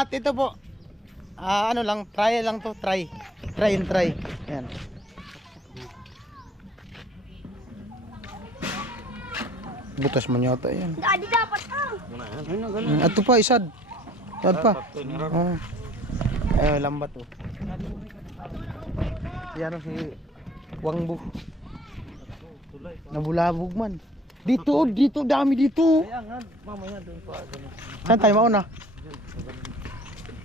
At ito po, ano lang, try lang to, try and try. Ayan. Butas mo niya ito, ayan. Daddy dapat Ito pa, isad. Isad pa. Oh. Lambat oh. Yan oh, si Wangbu. Nabulabog man. Dito, dami dito. Mamaya doon pa. Saan tayo mauna?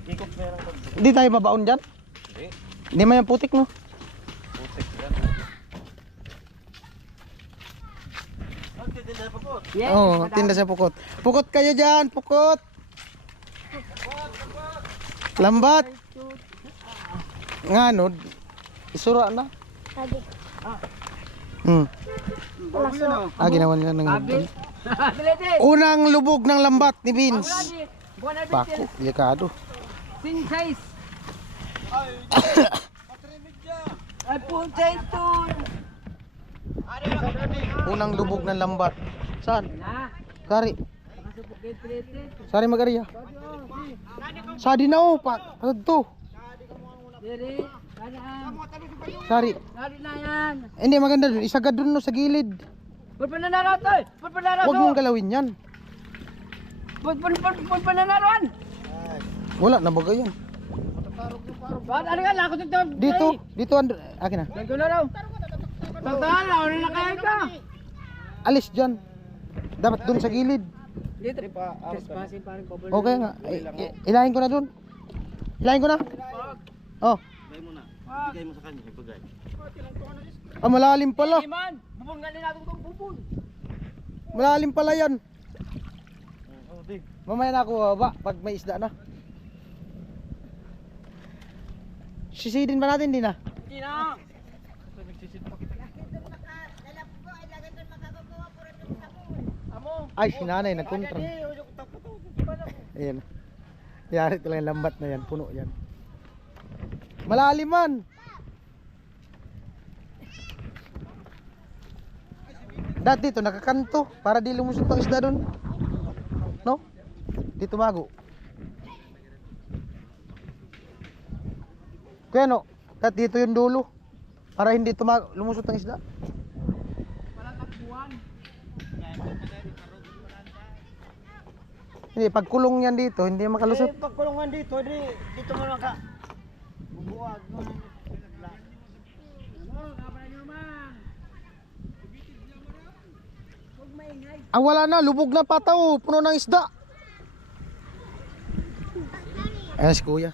Ikot meron ko. Hindi tayo mabaon dyan? Hindi. Hindi man yung putik, no? Putik yan. Tinda pa po. Oo, tinda sa pukot. Pukot kayo dyan, pukot. Lambat. Nga, no? Isura na. Daddy. Ginawa nila ng unang lubog ng lambat ni Vince. Bako, delikado. Sin size. Ay puntay ito. Unang lubog ng lambat. Saan? Na. Kari. Masupukit plete. Sari Magariya. Sadi na oh, to. Diri. Kanaan. Sari. Dari na yan. Hindi maganda dun. Isagad dun no, sa gilid. Pagpananarat oy. Pagpananarat. Huwag mong galawin yan. Pagpananaran. Wala na bagay yan. Bakit ano ka? Lakot ito. Dito akin na. Ganto na raw. Tatahan na. Ano na kaya ka? Alis dyan. Dapat dun sa gilid. Dito. Trespassing pa rin. Okay nga. Ilahin ko na dun. Ilahin ko na. Oh. Bigay mo na. Bigay mo sa kanya. Ibigay. Malalim pala. Iman. Bubunganin natin itong bubun. Malalim pala yan. Oh, di. Mamaya na ako baba pag may isda na. Sisidin ba natin din na? Hindi na. Ay, si nanay nagkontra. Ayan. Yari talaga yung lambat na yan. Puno yan. Malalim man. Dati dito nakakanto para di lumusot ang isda doon. No? Dito mago. Kaya no, dati dito yung dulo para hindi lumusot ang isda. Hindi, pag kulong yan dito, hindi makalusot. Pag kulungan dito, dito mo lang ka. Bubuwag. Wala na, lubog na pataw, puno ng isda. Ayan si kuya.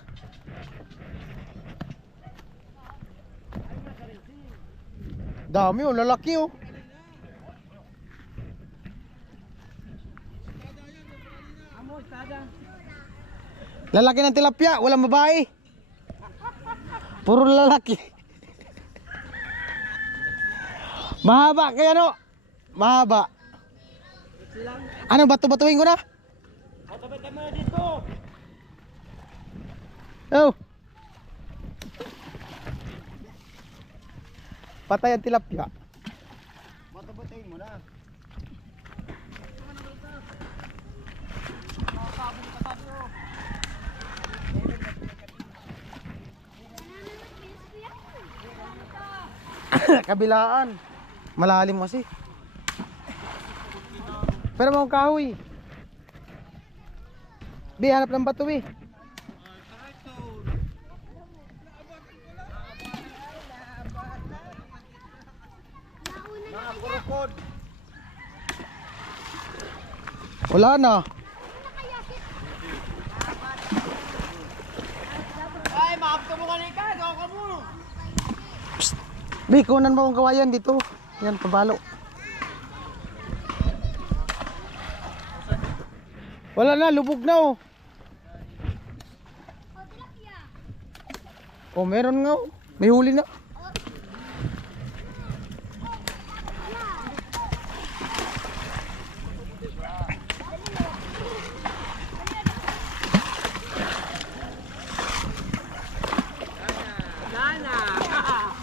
Dami oh, lalaki oh. Lalaki ng tilapia, walang babae. Puro lalaki. Mahaba kaya no? Mahaba. Ano, bato-batuin ko na? Bato-bato mo dito. Oh. Patay ang tilapia. Bato-batuin mo na. Kabilaan. Malalim kasi. Pero mga kahoy. Bi, hanap ng bato, bi. Wala na. Ay, maapto mo ka. Gawa ka mo. Bi, kunan mo akong kawayan dito. Yan, pabalo. Wala na, lubog na oh. Oh, meron nga oh. May huli na.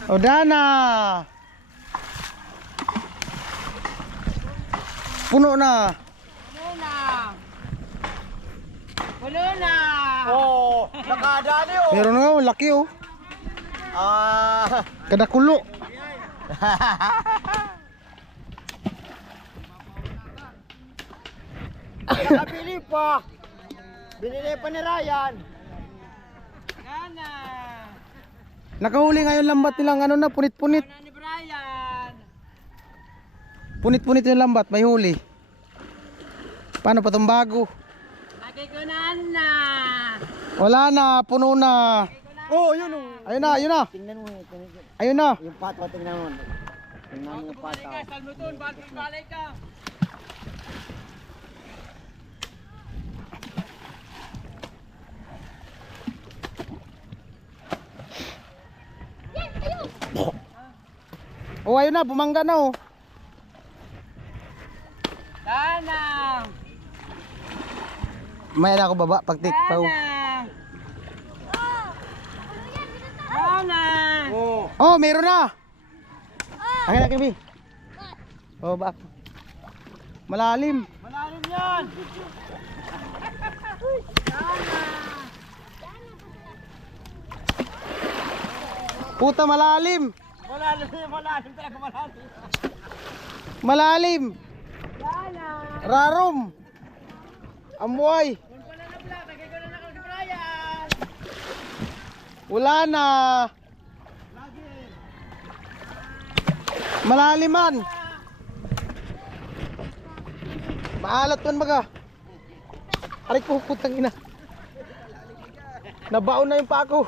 Oh, Dana. Puno na. Puno na. Oh, nakadali oh. Meron nga, oh, laki oh. Ah. Kada kulo. Nabili pa. Binili pa ni Ryan. Kana. Nakahuli ngayon lambat nilang ano na, punit-punit. Kana ni Brian. Punit-punit yung lambat, may huli. Paano pa itong bago? Lagi ko na. Wala na, puno na. Oh, yun oh. Ayun na, ayun na. Tingnan mo. Ayun na. Yung pato, tingnan mo. Tingnan mo yung pato. Salmutun, balik ka. Oh, ayun na, bumangga na oh. Kana. May na ako baba, pagtikpaw. Kana. Oh. Oh, meron na. Akin na, Kimi. Oh, back. Malalim. Malalim yan. Puta, malalim. Malalim talaga malalim. Malalim. Kana. Rarom. Amuay. Kung pala na vlog, lagi ko na si Brian. Wala na. Malaliman. Maalat man baga. Aray ko, putang ina. Nabaon na yung pako.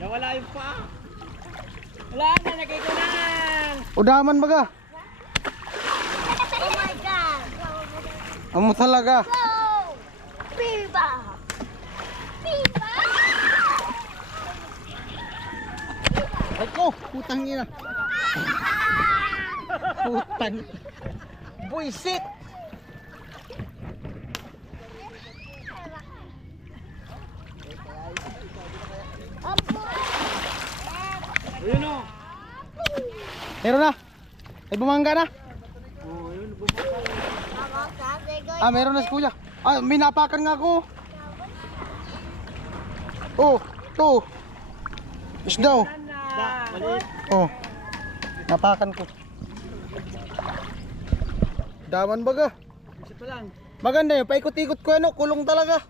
Nawala yung pa. Wala na, lagi ko na. Udaman baga. Oh my God! Amo talaga. Go! Viva! Viva! Ay ko, putang ina. Putang. Buisit. Ayun oh. Meron na. Ay bumangga na. Ah, meron na si kuya. Ah, may napakan nga ako. Oh, to. Isdaw. Maliit. Oh. Napakan ko. Daman baga. Isa pa lang. Maganda yun. Paikot-ikot ko ano. Kulong talaga.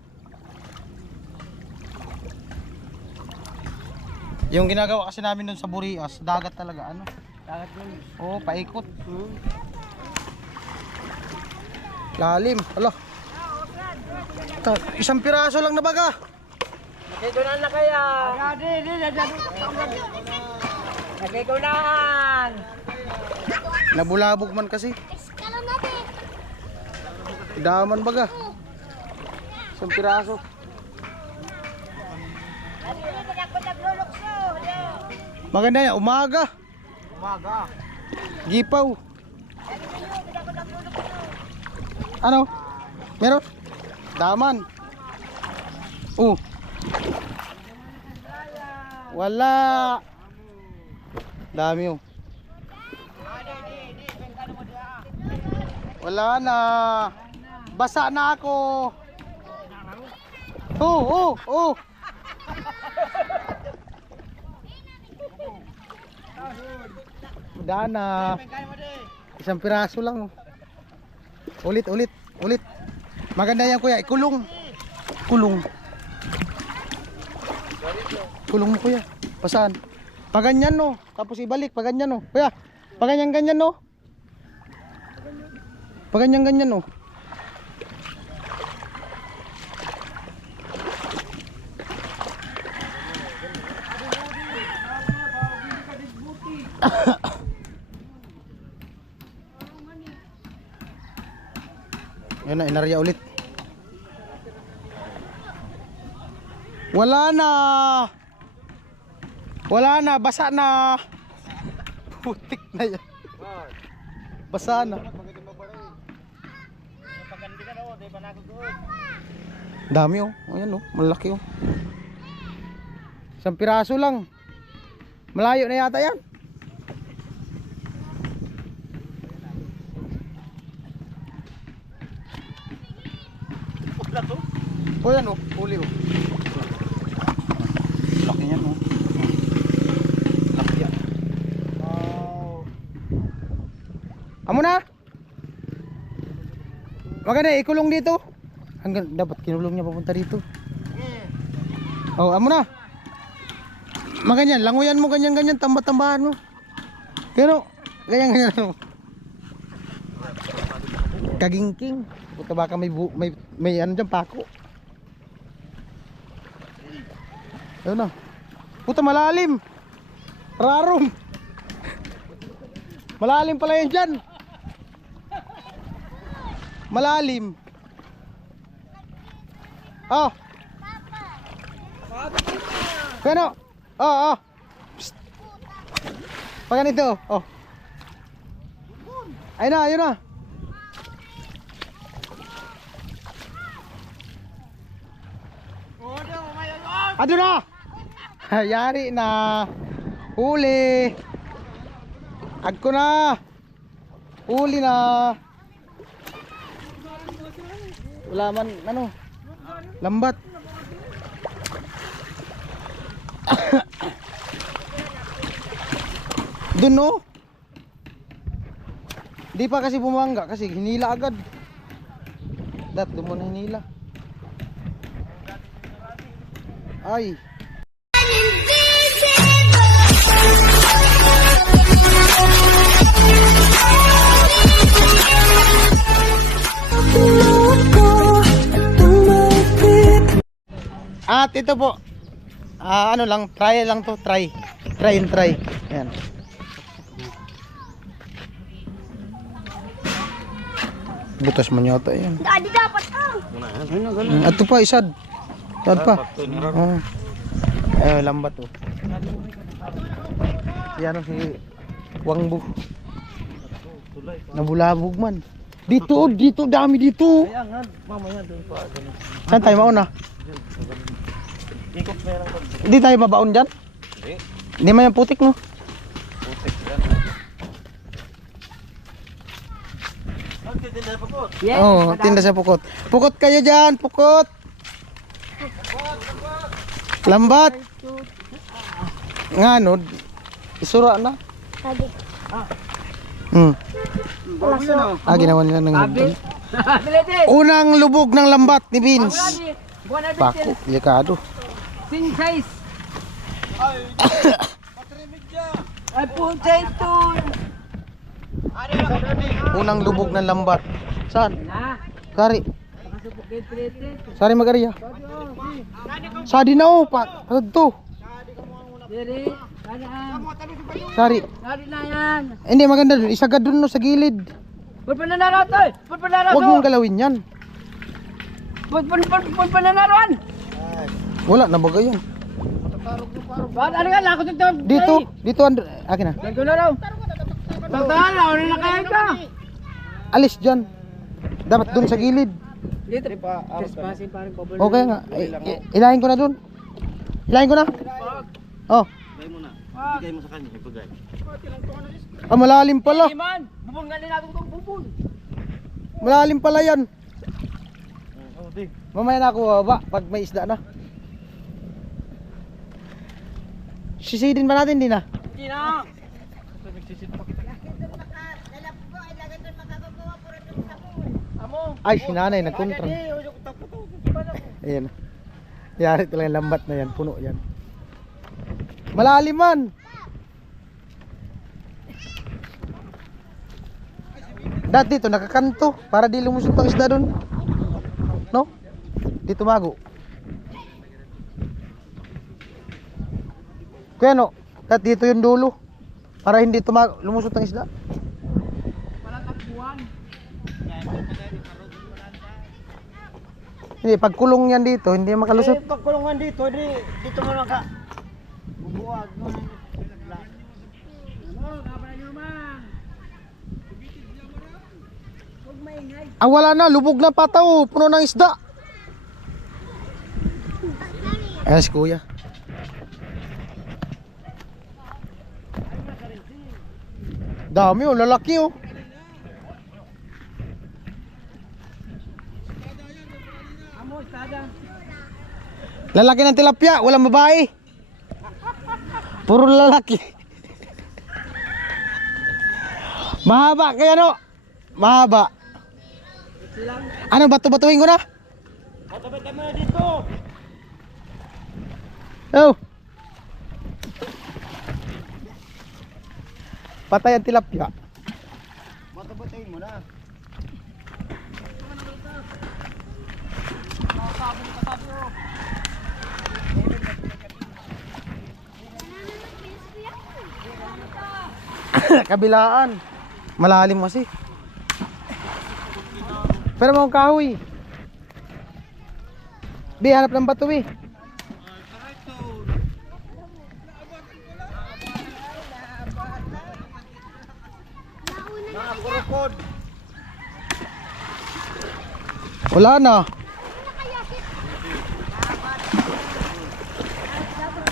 Yung ginagawa kasi namin dun sa Burias, dagat talaga ano. Dagat yun. Oh, paikot. Lalim. Ala. Isang piraso lang na baga. Lagi ko na kaya. Di. Lagi ko na. Nabulabog man kasi. Iskalo natin! Daman baga. Isang piraso. Maganda yan, umaga. Umaga. Gipaw. Ano? Meron? Daman. Wala. Dami oh. Wala na. Basa na ako. Oh. Wala na. Isang piraso lang oh. Ulit. Maganda yan kuya, ikulong. Kulong mo kuya. Pasaan? Paganyan no, tapos ibalik, paganyan no. Kuya, paganyan no. Paganyan no. Ayun na, inarya ulit. Wala na, basa na. Putik na yan. Basa na. Dami oh, ayan oh, malaki oh. Isang piraso lang. Malayo na yata yan. Kuya no, huli oh. Laki yan oh. Laki yan. Amo na. Maganda ikulong dito. Hanggang dapat kinulong niya papunta dito. Oh, amo na. Maganyan, languyan mo ganyan-ganyan, tamba-tambahan mo. Pero ganyan-ganyan mo. Kagingking. Puta baka may ano diyan pako. Ayun na. Puta malalim. Rarom. Malalim pala yan dyan. Malalim. Oh. Pero oh. Psst. Pag ganito. Oh. Ayun na. Ado na. Yari na. Huli. Agko na. Huli na. Wala man ano. Lambat. Doon no. Di pa kasi bumangga kasi hinila agad. Doon mo na hinila. Ay. At ito po. Ano lang, try lang to, try. Try and try. Ayan. Butas man yata yan. Daddy dapat Ato pa, isad. Isad pa. Oh. Lambat oh. Yan o si Wangbu. Nabulabog man. Dito, dami dito. Mamaya doon pa. Saan tayo mauna? Ikot na lang. Hindi tayo mabaon dyan? Hindi man yung putik no? Putik yan. Tinda pukot. Oo, tinda sa pukot. Pukot kayo dyan, pukot. Lambat. Nga no, isura na. Daddy. Ginawa nila ng unang lubog ng lambat ni Vince. Pako, delikado. Sing size. Ay punta ito. Unang lubog ng lambat. Saan? Na. Sari. Makasupukit prete. Sari Magaria. Sadi na oh, pa. To. Dere. Kanaan. Sari. Dari na yan. Hindi maganda dun. Isagad dun no sa gilid. Pagpananaraw to. Pagpananaraw to. Huwag mong galawin yan. Pagpananarawan. Wala na bagay yan. Bakit ano yan? Lakot ito. Dito akin na. Nagko na raw. Tagtahan na. Ano na kaya ka? Alis dyan. Dapat dun sa gilid. Dito. Trespassing parang pabalik. Okay nga. Ilahin ko na dun. Ilahin ko na. Oh. Bigay mo na. Bigay mo sa kanya. Ibigay. Malalim pala. Iman. Bubun nga nila itong bubun. Malalim pala yan. Mamaya na ako ba pag may isda na. Sisidin ba natin din ah? Hindi na. Amo. Ay, si nanay nagkontra. Ayan. Yari talaga lambat na yan. Puno yan. Malalim man. Dati dito nakakanto para di lumusot ang isda doon. No? Dito mago. Kaya no, dati dito yung dulo para hindi lumusot ang isda. Walang takbuhan. Hindi, pag kulong yan dito, hindi makalusot. Pag kulungan dito, dito mo lang ka. Bubuwag mo. Wala na, lubog na pataw, puno ng isda. Ayan si kuya. Dami oh, lalaki oh. Amo, estada. Lalaki ng tilapia, walang babae. Puro lalaki. Mahaba kaya no? Mahaba. Ano, bato-batuhin ko na? Bato-bato mo na dito. Oh. Patay ang tilapia. Bato-batuhin mo na. Kabilaan. Malalim kasi. Pero mga kahoy. Di, hanap ng bato eh. Mga kurukod. Wala na.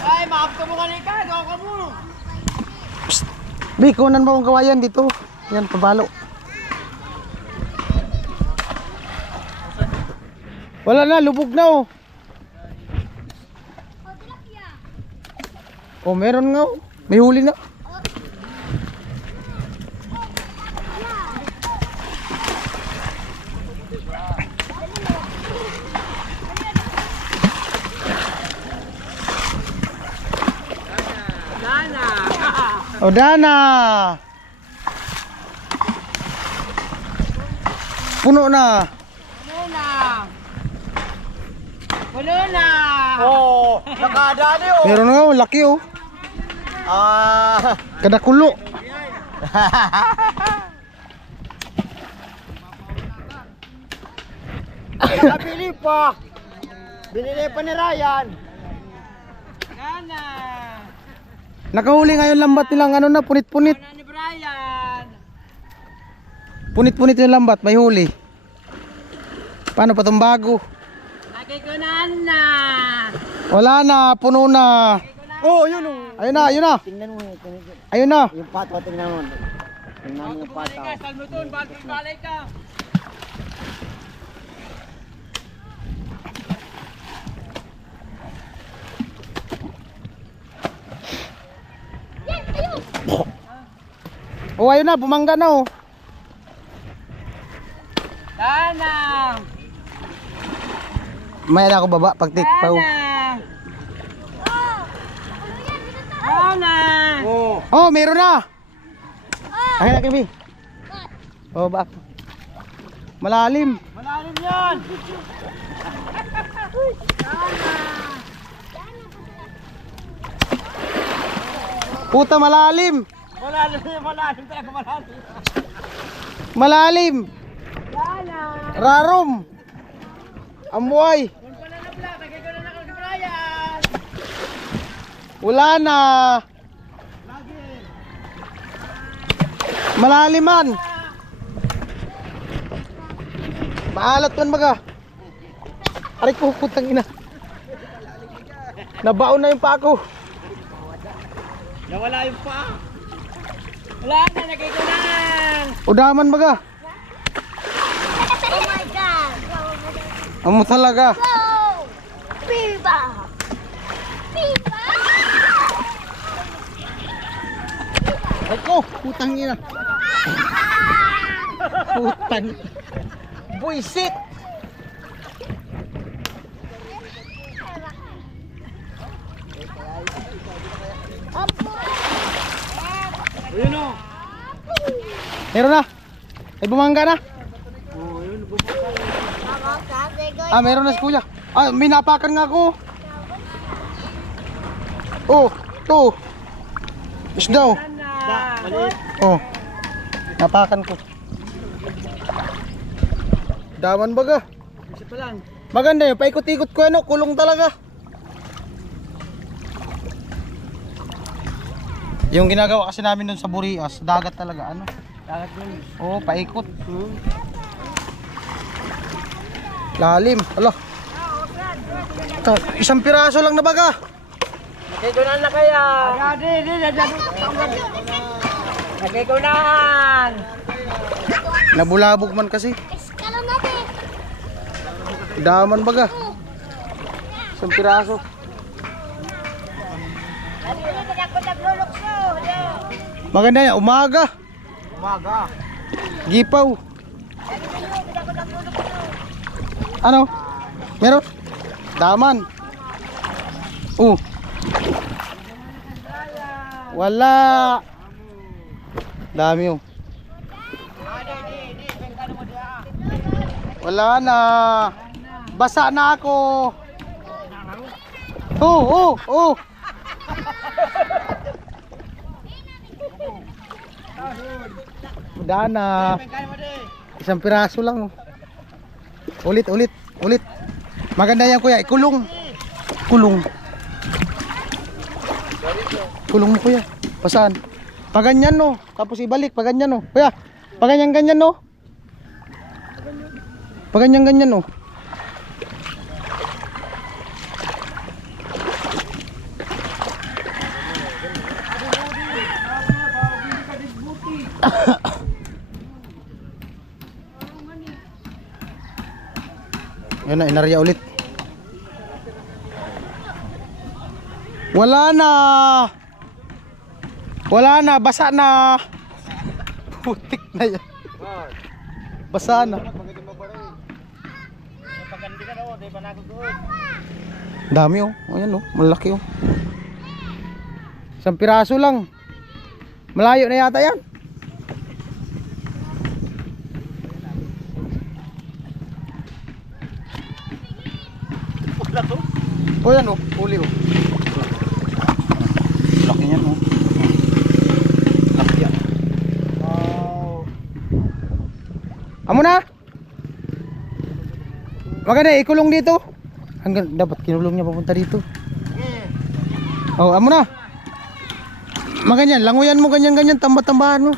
Ay, maapto mo kanika. Gawa ka mo. Bi, kunan mo akong kawayan dito. Yan, pabalo. Wala na, lubog na oh. Oh, meron nga oh. May huli na. Oh, Dana. Puno na. Puno na. Oh, nakadali oh. Meron nga oh, laki oh. Ah. Kada kulo. Nakabili pa. Binili pa ni Ryan. Gana. Nakahuli ngayon lambat nilang ano na, punit-punit. Gana ni Brian. Punit-punit yung lambat, may huli. Paano pa itong bago? Nakikunan na. Wala na, puno na. Oh, yun oh. Ayun na, ayun na. Tingnan mo. Ayun na. Yung pato, tingnan mo. Tingnan mo yung pato. Balik ka, salmuton. Balik ka. Oh, ayun na, bumangga na oh. Gana. May na ako baba, pagtikpaw. Gana. Oh. Oh, meron na. Akin na, Kimi. Oh, ba? Malalim. Malalim yan. Puta, malalim. Malalim talaga malalim. Malalim. Gana. Rarom. Amuay. Kung pala na pala, nakikunan na kay Brian. Wala na. Malaliman. Maalat man baga. Aray ko, putang ina. Nabaon na yung pako. Nawala yung pa. Wala na, nakikunan. Udaman baga. Oh my God! Amo talaga. Go! Viva! Viva! Aray ko, putang ina. Putang. Buisit. Ayun oh. Meron na. Ay, bumangga na. Ah, meron na si kuya. Ah, may napakan nga ako. Oh, to. Isda oh. Maliit. Oh. Napakan ko. Daman baga. Isa pa lang. Maganda yun, paikot-ikot ko ano, kulong talaga. Yung ginagawa kasi namin dun sa Burias, dagat talaga ano. Dagat yun. Oo, paikot. Lalim, ala. Isang piraso lang na baga. Nakikunan na kaya. Agadi, Nakikunan. Nabulabog man kasi. Iskalan natin! Daman baga. Isang piraso. Maganda yan, umaga. Umaga. Gipaw. Ano? Meron? Daman. Wala. Dami oh. Wala na. Basa na ako. Oh. Wala na. Isang piraso lang. Ulit. Maganda yan kuya, ikulong. Kulong mo kuya. Pasaan? Paganyan no. Tapos ibalik, paganyan no. Kuya, paganyan no. Paganyan no. Yan na, inarya ulit. Wala na, basa na. Putik na yan. Basa na. Dami oh. Ayan oh, malaki oh. Isang piraso lang. Malayo na yata yan. Oh yan oh, huli oh. Laki yan oh. Laki yan. Amo na. Maganda ikulong dito. Hanggang dapat kinulong niya papunta dito. Oh, amo na. Maganyan, languyan mo ganyan tamba-tambahan mo.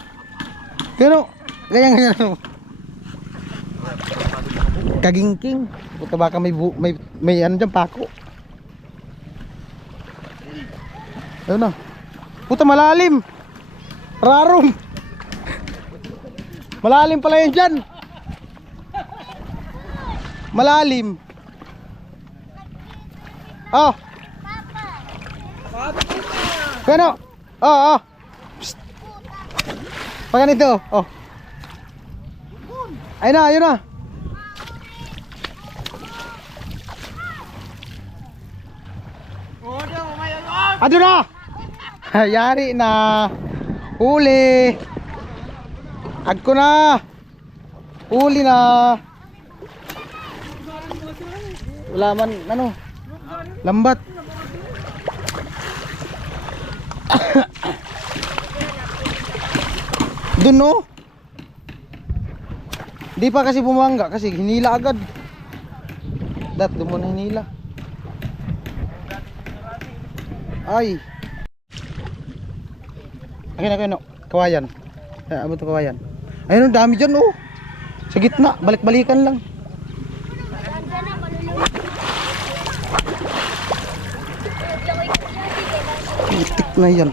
Pero ganyan mo. Kagingking. Puta baka may ano diyan pako. Ayun na. Puta malalim. Rarom. Malalim pala yun dyan. Malalim. Oh. Kano? Oh. Psst. Pag ganito. Oh. Ayun na. Ado na. Yari na. Huli. Agko na. Huli na. Wala man ano. Lambat. Dun no. Di pa kasi bumangga kasi hinila agad. Doon mo na hinila. Ay. Akin no. Kawayan. Abot to kawayan. Ayun, dami diyan oh. Sa gitna, balik-balikan lang. Itik na yan.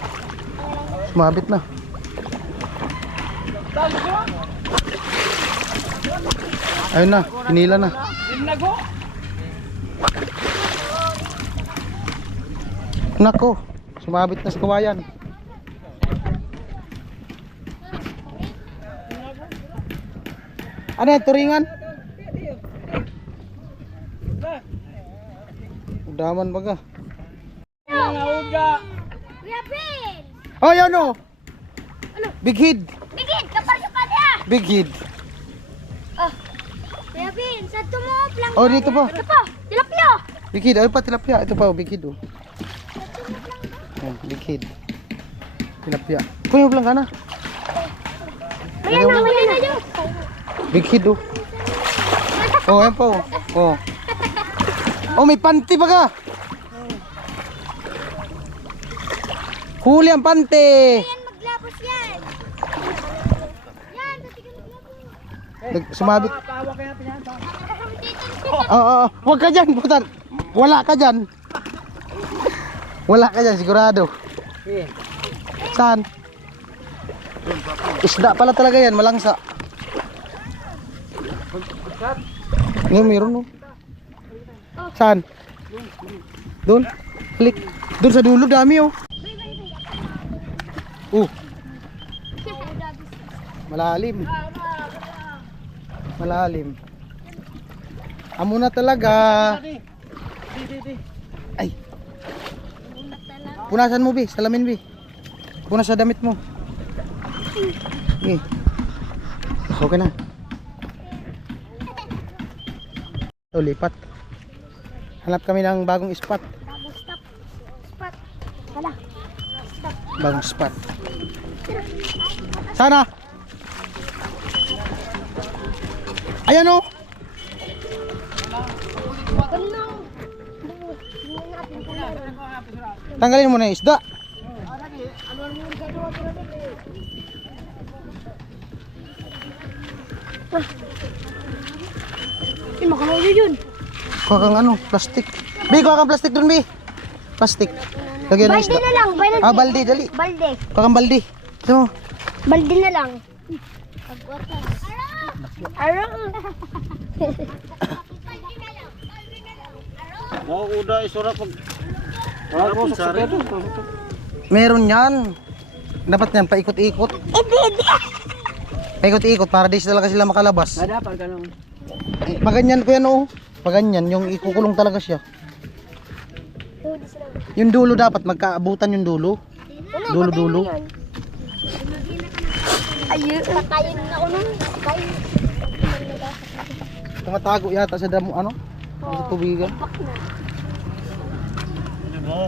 Sumabit na. Ayun na, hinila na. Nako, sumabit na sa kawayan. Ano yan, turingan? Udaman baga. Kuya Ben! Oh, yan o. Ano? Big head. Bigid! Kapasok ka niya! Big head. Oh! Kuya Ben, saan tumop lang? Oh, dito pa. Ito pa! Tilapia! Big head. Ay pa, tilapia. Ito pa, big head oh. Ayan, big head. Tilapia. Kuyog lang ka na. Ayan na! Big head oh. Oh, ayan pa oh. Oh. Oh, may panty baga. Huli ang panty. Ayan, maglabos yan! Yan, tatigan maglabos. Sumabit. Dito, Oo, huwag ka dyan, putan. Wala ka dyan. Wala ka dyan, sigurado. Saan? Isda pala talaga yan, malangsa. Ngayon, meron no. Saan? Doon. Balik. Doon sa dulo dami oh. Malalim. Malalim. Amo na talaga. Ay. Punasan mo, Bi. Salamin, Bi. Punas sa damit mo. Okay. Okay na. So, lipat. Hanap kami ng bagong spot. Bagong stop. Spot. Wala. Stop. Bagong spot. Sana. Ayan oh. Ganun. Hindi natin kung Tanggalin mo na yung isda. makahuli yun. Kuha kang ano, plastic. Bi, kuha kang plastic dun, Bi. Plastic. Lagyan ng Balde isda. na lang. Balde. Ah, baldi, dali. Balde. Kuha kang baldi. Ito mo. Balde na lang. Arang. Mau udah isura pag. Wala ko sa sakit. Meron yan. Dapat yan, paikot-ikot. Hindi. Paikot-ikot para di talaga sila makalabas. Ada pa ka nung. Pag ganyan ko yan oh. Pag ganyan, yung ikukulong talaga siya. Yung dulo dapat, magkaabutan yung dulo. Dulo-dulo. Ayun. Patayin na ako nun. Patayin. Tumatago yata sa damo, ano? Sa tubigan.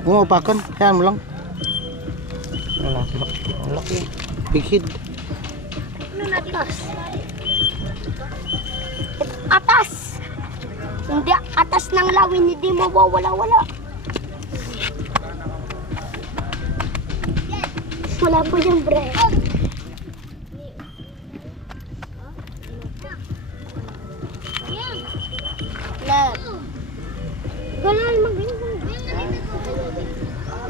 Oo, upakan. Kaya mo lang. Malaki. Big head. Atas. Atas. Hindi atas ng lawin, hindi mawawala-wala. Wala po yung bread. Ganun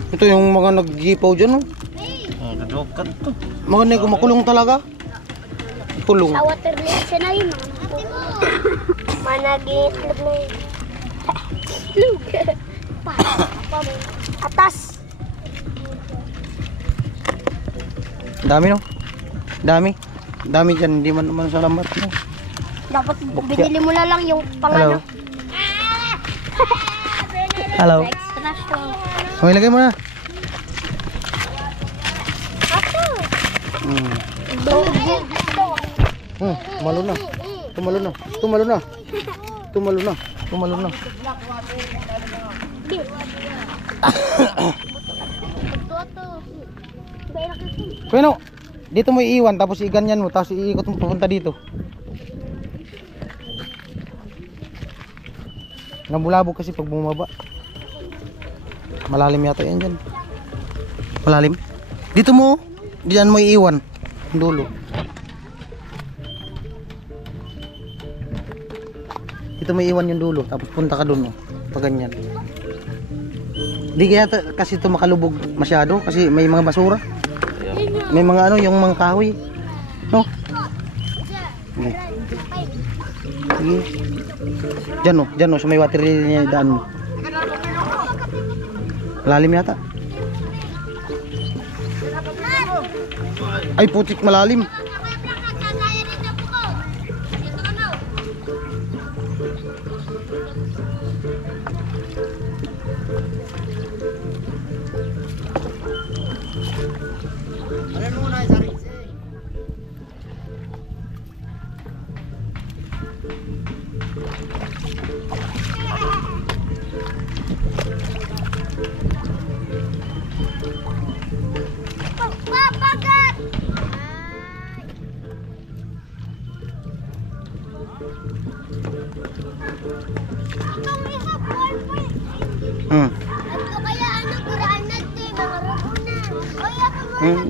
Ito yung mga nag-gipaw dyan, oh. Nadokat to. Mga nego makulong talaga. Kulong. Sa water lake siya na yun. Managitlog na yun. Itlog. Atas. Dami, no? Dami. Dami dyan. Hindi man naman sa lambat, no? Dapat binili mo na lang yung pangano. Hello. Extra strong. Okay, lagay mo na. Ato. Hmm. Tumalo na. Tumalo na. Tumalo na. Tumalo na. Tumalo na. Bueno, dito mo iiwan tapos iganyan mo tapos iikot mo papunta dito. Nabulabog kasi pag bumaba. Malalim yata yan dyan. Malalim. Dito mo, diyan mo iiwan. Ang dulo. Dito mo iiwan yung dulo tapos punta ka dun, oh. Pag ganyan. Di kaya kasi ito makalubog masyado kasi may mga basura. May mga ano, yung mga kahoy. No? Okay. Sige. Diyan, oh. Diyan, oh. Sa may water lily niya daan mo. Malalim yata. Ay, putik malalim. Papagat!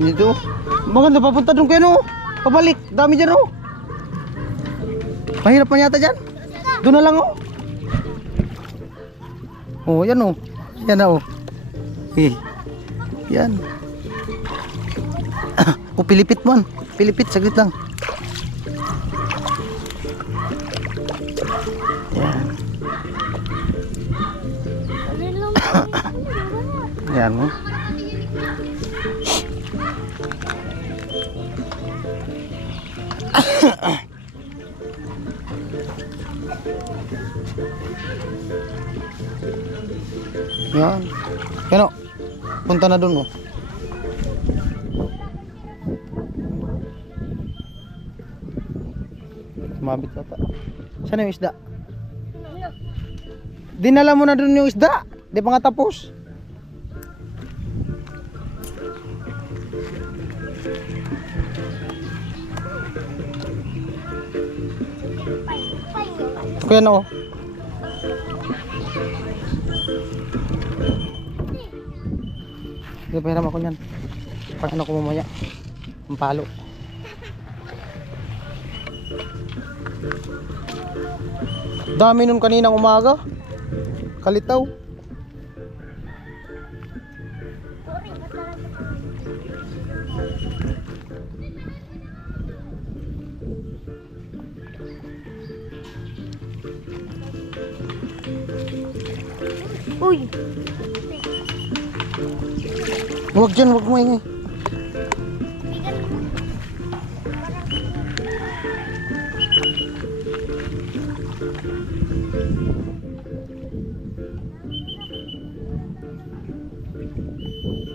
Dito. Maganda papunta doon kayo, no? Pabalik. Dami dyan, oh. Mahirap man yata dyan. Doon na lang, oh. Oh, yan, oh. Yan na, oh. Yan. Oh, pilipit man. Pilipit, saglit lang. Yan. Yan mo. Yan. Kano? Punta na dun, oh. Sumabit ata. Saan yung isda? Dinala mo na dun yung isda. Di pa nga tapos. Kuya na, oh. Hindi, pahiram ako nyan. Pag ano ko mamaya. Ang palo. Dami nun kaninang umaga. Kalitaw. Uy! Huwag dyan, huwag maingay.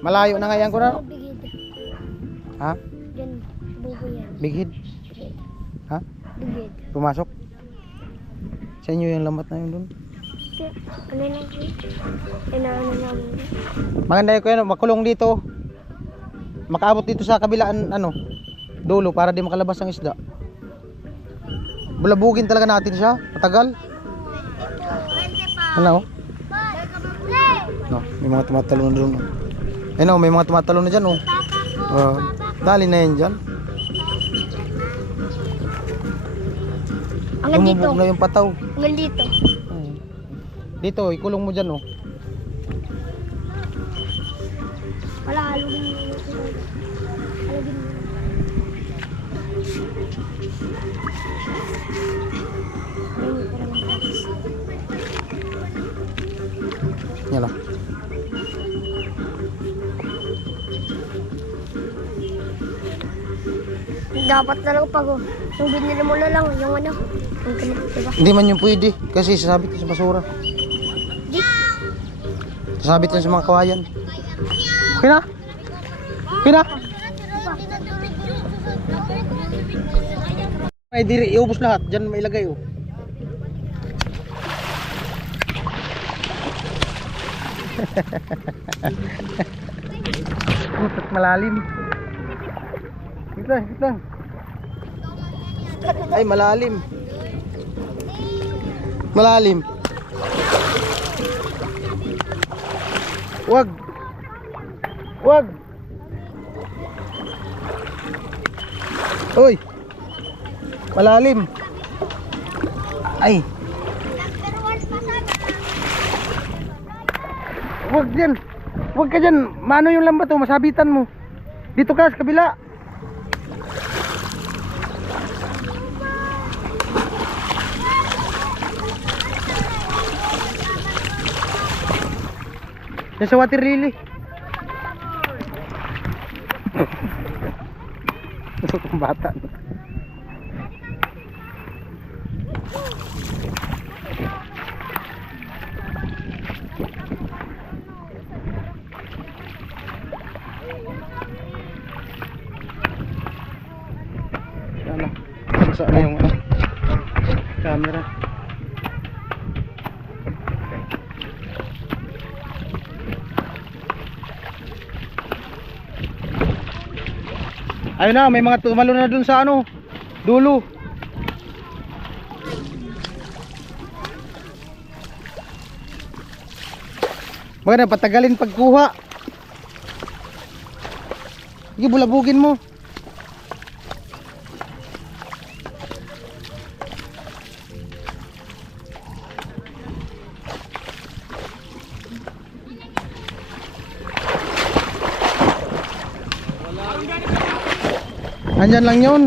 Malayo na nga yan ko na. Bigid. Ha? Yan. Bubo yan. Big head. Ha? Bigid. Pumasok. Sa inyo yung lambat na yun dun. Ano lang po? Inaano namin. Maganda ko yan, makulong dito. Makaabot dito sa kabilaan, ano, dulo para di makalabas ang isda. Bulabugin talaga natin siya, matagal. Ano? No, may mga tumatalo na doon. Ayun, may mga tumatalo na dyan, oh. Dali na yan dyan. Hanggang dito. Lumubog na yung pataw. Hanggang dito. Dito, ikulong mo dyan, oh. Wala, halugin mo. Halugin mo. Yan lang. Dapat na lang pag yung binili mo na lang yung ano. Yung ganito, diba? Hindi man yung pwede, kasi sasabit yun sa basura. Di. Sasabit yun sa mga kawayan. Okay na? Okay na? Ay, diri, iubos lahat. Diyan may ilagay, oh. Putak malalim. Wait lang, wait lang. Ay, malalim. Malalim. Wag. Wag. Uy. Malalim. Ay. Wag dyan. Wag ka dyan. Mano yung lambat, oh, masabitan mo. Dito ka sa kabila. Yan sa water lily. Ang bata. Sana. Saan yung camera? Ayun na, may mga tumalo na dun sa ano, dulo. Maganda, patagalin pagkuha. Sige, bulabugin mo. Andyan lang yun.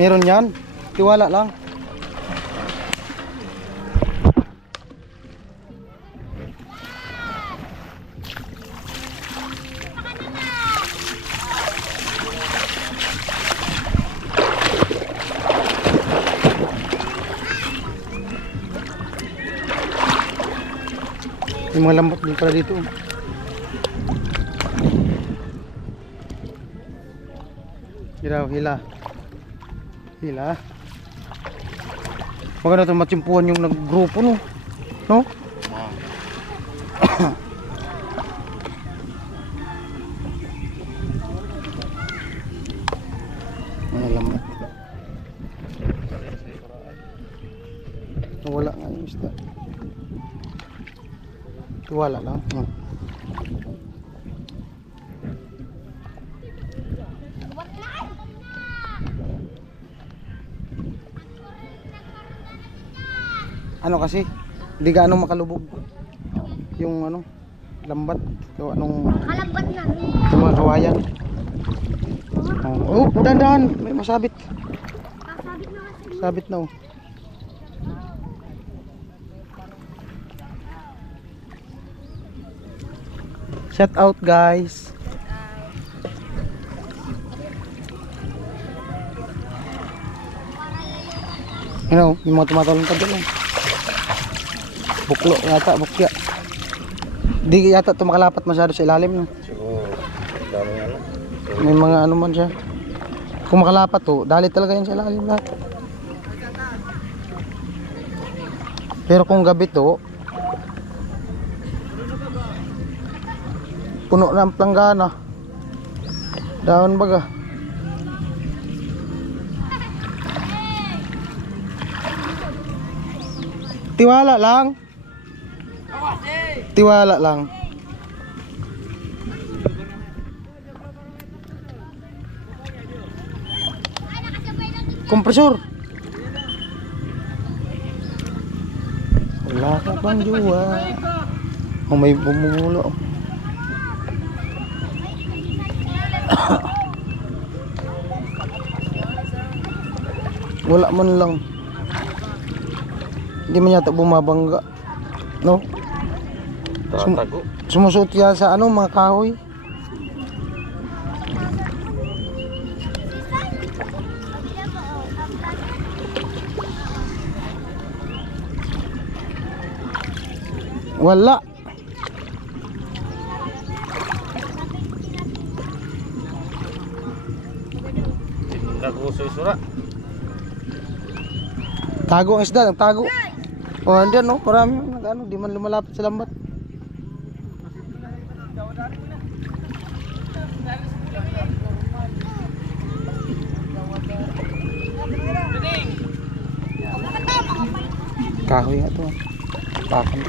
Meron yan. Tiwala lang. Yung mga lambat din pala dito. Hila. Hila. Maganda ito matsimpuhan yung naggrupo no. No? Mga lambat. Wala nga yung isda. Wala lang. Ano kasi? Hindi gaano makalubog. Yung ano, lambat. So anong Kalabat na. yung mga kawayan. Oh, dahan-dahan. May masabit. Kasabit na kasi. Sabit na oh. Shout out guys. You know, yung mga tumatalong ka dyan. Buklo yata, bukya. Di yata tumakalapat masyado sa ilalim. No? Siguro, dami ano. May mga ano man siya. Kung makalapat to, dali talaga yan sa ilalim lahat. Pero kung gabi to, puno na ang planggana. Daon baga. Tiwala lang. Tiwala lang. Kompresor. Wala ka pang jowa. Oh, may bumumulo. Wala man lang. Hindi man yata bumabangga. No? Tatago. Sumusuot yan sa ano, mga kahoy. Wala. Nag-usoy-sura. Tago ang isda, tago. Oh, andiyan no, marami nag-ano, di man lumalapit sa lambat. Kahoy nga to. Bakit?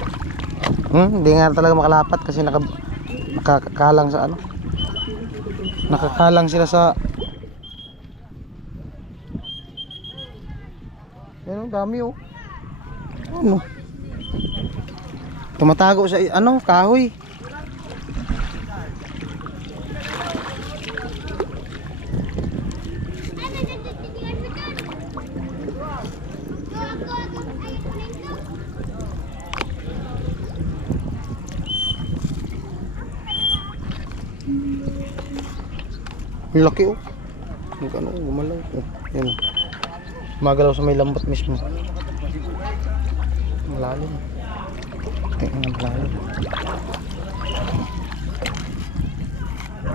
Hindi nga talaga makalapat kasi nakakalang sa ano. Nakakalang sila sa ano, dami oh. Ano? Tumatago sa ano, kahoy. Ang laki oh. Ano, gumalaw oh. Yan. Magalaw sa may lambat mismo. Malalim. Tingnan ang malalim.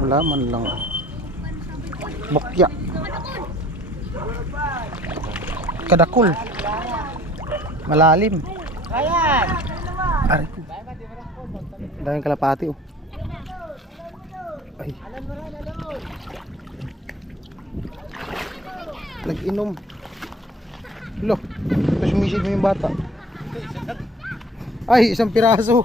Wala man lang. Bukya. Kadakul. Malalim. Ayan! Aray ko. Daming kalapati oh. Ay. Nag-inom. Lo, tapos sumisid mo yung bata. Ay, isang piraso.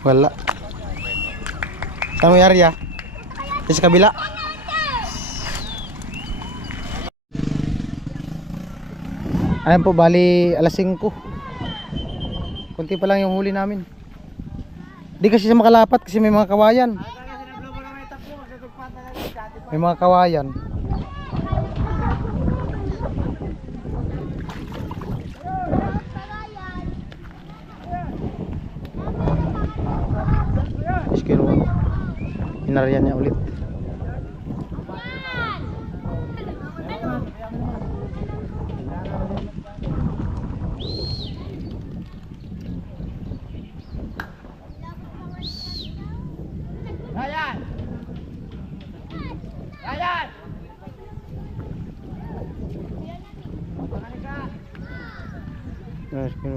Wala. Saan mo yung area? Sa kabila. Ayan po, bali alas 5. Kunti pa lang yung huli namin. Di kasi siya makalapat kasi may mga kawayan. May mga kawayan. Iskero. Inaryan niya ulit. Ryan! Ryan! Iskero.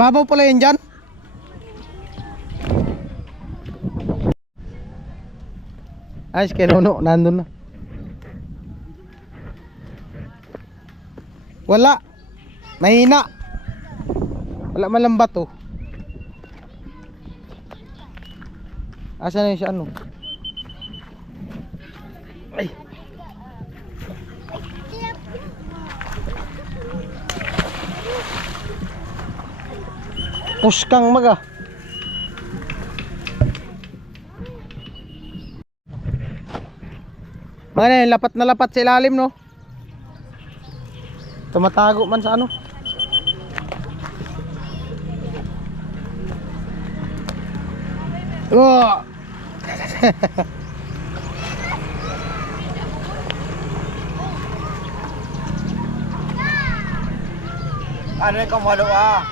Babaw pala yun dyan. Ay, si Kenono, nandun na. Wala. Mahina. Wala malambat oh. Asa na yun siya ano? Ay. Puskang maga. Mga na, lapat na lapat sa ilalim no. Tumatago man sa ano. Oh. Ano yung kumalo ah?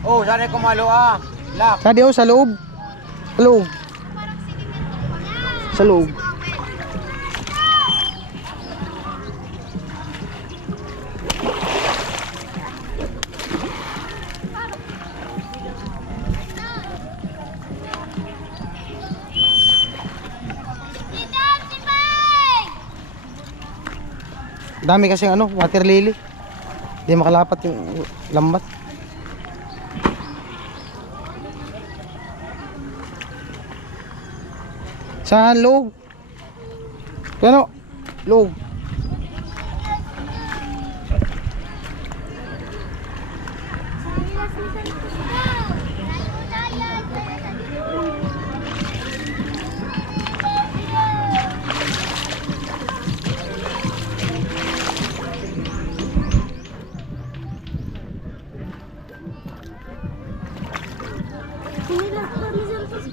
Oh, sana yung kumalo ah. Lak. Sadi oh, sa loob. Sa loob. Sa loob. Dami kasi ano, water lily. Hindi makalapat yung lambat. Saan loob? Ano? Loob.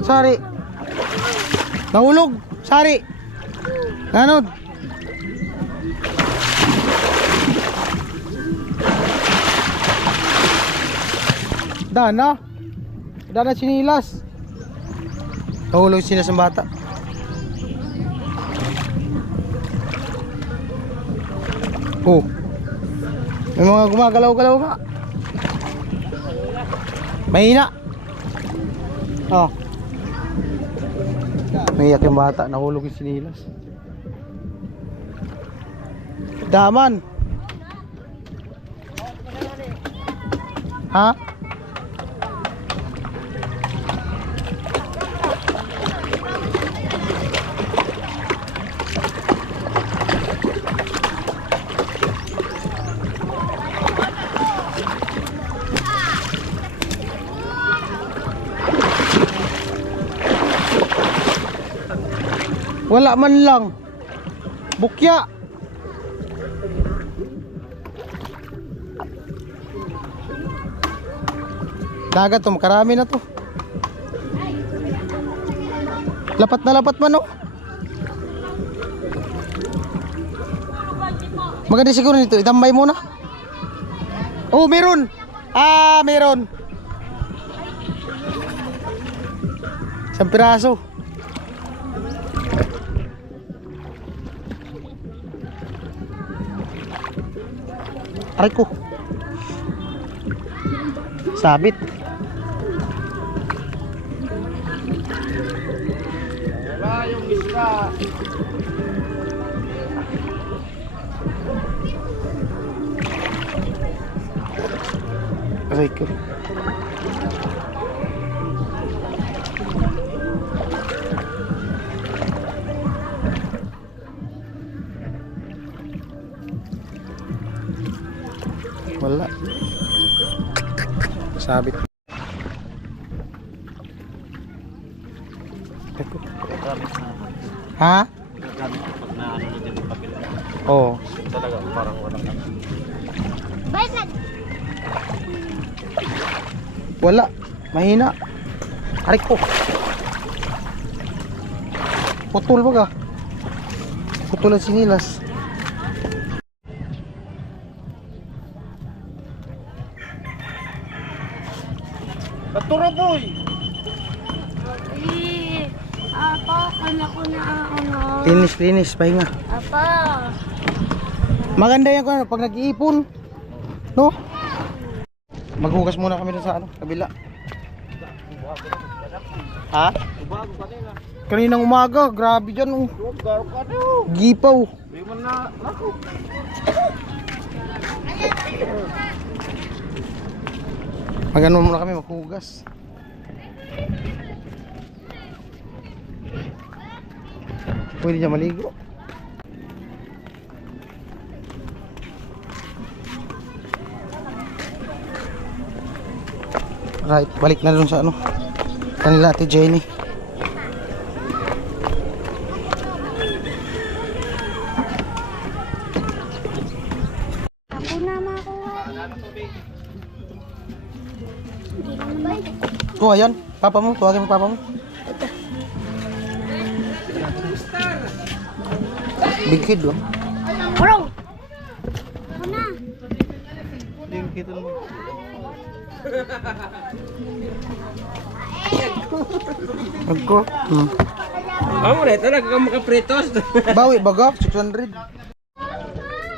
Sari. Nahulog. Sari. Nanod. Dana. Dana sinilas. Nahulog sila sa bata. Oh. May mga gumagalaw-galaw nga. Mahina. Oh. Naiyak yung bata, nahulog yung sinilas. Daman. Ha? Wala man lang. Bukya. Dagat to, makarami na to. Lapat na lapat man oh. Maganda siguro nito, itambay muna. Oh, meron. Ah, meron. Isang piraso. Aray ko. Sabit. Wala yung isda. Aray ko. Sabit. Gagamit na. Ha? Gagamit na pag naano na din yung papel. Oo. Talaga, parang walang ano. Bait na. Wala. Mahina. Aray ko. Putol ba ka? Putol ang sinilas. Katuro boy! Apa, kanya ko na ano. Linis, pahinga. Apa. Maganda yan ko pag nag-iipon. No? Maghugas muna kami dun sa ano, kabila. Ha? Bago kanina. Kaninang umaga, grabe dyan oh. Garo ka daw. Gipaw. Di man na, naku. Magano muna kami maghugas. Pwede dyan maligo. Right, balik na dun sa ano kanila Ate Jenny. Ako na makuha. Hindi naman bait. Oh, ayan, papa mo, tuwagin mo papa mo. Big kid oh. Bro. Ako na. Big kid mo. Agko. Amo na, talaga ka makapritos. Bawi baga 600.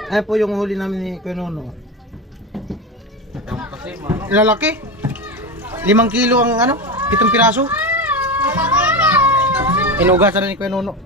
Ay po yung huli namin ni Kuya Nono. Lalaki. 5 kilo ang ano, 7 piraso. Inugasan na ni Kuya Nono.